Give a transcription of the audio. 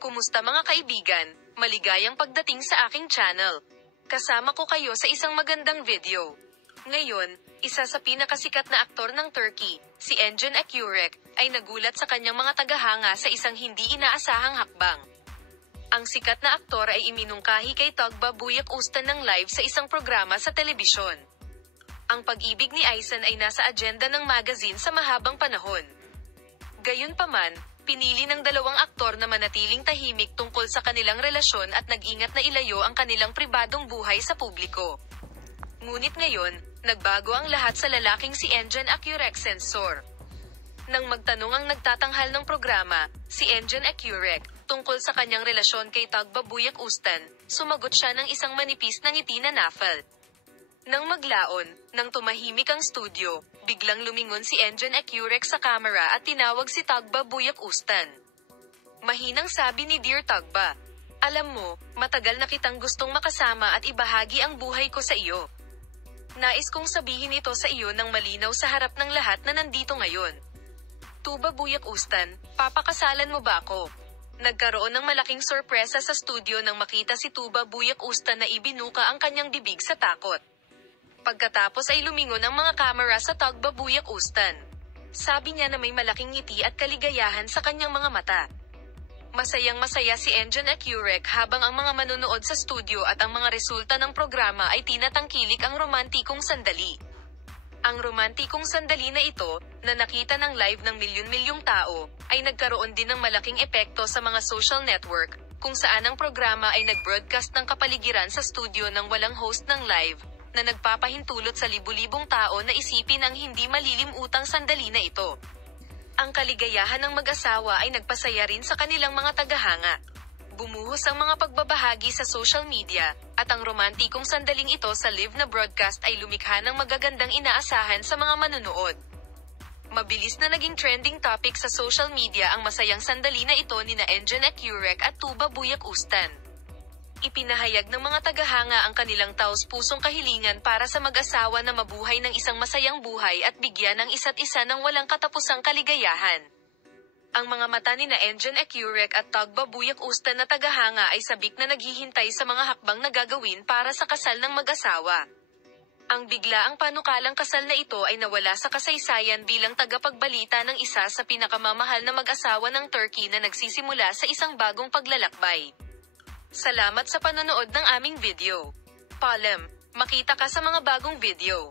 Kumusta mga kaibigan? Maligayang pagdating sa aking channel. Kasama ko kayo sa isang magandang video. Ngayon, isa sa pinakasikat na aktor ng Turkey, si Engin Akyurek, ay nagulat sa kanyang mga tagahanga sa isang hindi inaasahang hakbang. Ang sikat na aktor ay iminungkahi kay Tugba Büyük Usta ng live sa isang programa sa telebisyon. Ang pag-ibig ni Aysen ay nasa agenda ng magazine sa mahabang panahon. Gayunpaman, pinili ng dalawang aktor na manatiling tahimik tungkol sa kanilang relasyon at nag-ingat na ilayo ang kanilang pribadong buhay sa publiko. Ngunit ngayon, nagbago ang lahat sa lalaking si Engin Akyurek sensor. Nang magtanong ang nagtatanghal ng programa, si Engin Akyurek, tungkol sa kanyang relasyon kay Tugba Büyük Ustan, sumagot siya ng isang manipis na ngiti na naffle. Nang maglaon, nang tumahimik ang studio, biglang lumingon si Engin Akyurek sa kamera at tinawag si Tugba Büyük Ustan. Mahinang sabi ni Dear Tugba, "Alam mo, matagal na kitang gustong makasama at ibahagi ang buhay ko sa iyo. Nais kong sabihin ito sa iyo ng malinaw sa harap ng lahat na nandito ngayon. Tugba Büyük Ustan, papakasalan mo ba ako?" Nagkaroon ng malaking sorpresa sa studio nang makita si Tugba Büyük Ustan na ibinuka ang kanyang bibig sa takot. Pagkatapos ay lumingon ang mga kamera sa Tugba Büyük Ustan. Sabi niya na may malaking ngiti at kaligayahan sa kanyang mga mata. Masayang-masaya si Engin Akyurek habang ang mga manonood sa studio at ang mga resulta ng programa ay tinatangkilik ang romantikong sandali. Ang romantikong sandali na ito, na nakita ng live ng milyon-milyong tao, ay nagkaroon din ng malaking epekto sa mga social network, kung saan ang programa ay nag-broadcast ng kapaligiran sa studio ng walang host ng live, na nagpapahintulot sa libu-libong tao na isipin ang hindi malilimutang sandali na ito. Ang kaligayahan ng mag-asawa ay nagpasaya rin sa kanilang mga tagahanga. Bumuhos ang mga pagbabahagi sa social media, at ang romantikong sandaling ito sa live na broadcast ay lumikha ng magagandang inaasahan sa mga manonood. Mabilis na naging trending topic sa social media ang masayang sandali na ito nina Engin Akyurek at Tugba Büyük Ustan. Ipinahayag ng mga tagahanga ang kanilang taos-pusong kahilingan para sa mag-asawa na mabuhay ng isang masayang buhay at bigyan ng isa't isa ng walang katapusang kaligayahan. Ang mga mata ni Engin Akyurek at Tugba Büyük Ustan na tagahanga ay sabik na naghihintay sa mga hakbang na gagawin para sa kasal ng mag-asawa. Ang biglaang panukalang kasal na ito ay nawala sa kasaysayan bilang tagapagbalita ng isa sa pinakamamahal na mag-asawa ng Turkey na nagsisimula sa isang bagong paglalakbay. Salamat sa panonood ng aming video. Paalam, makita ka sa mga bagong video.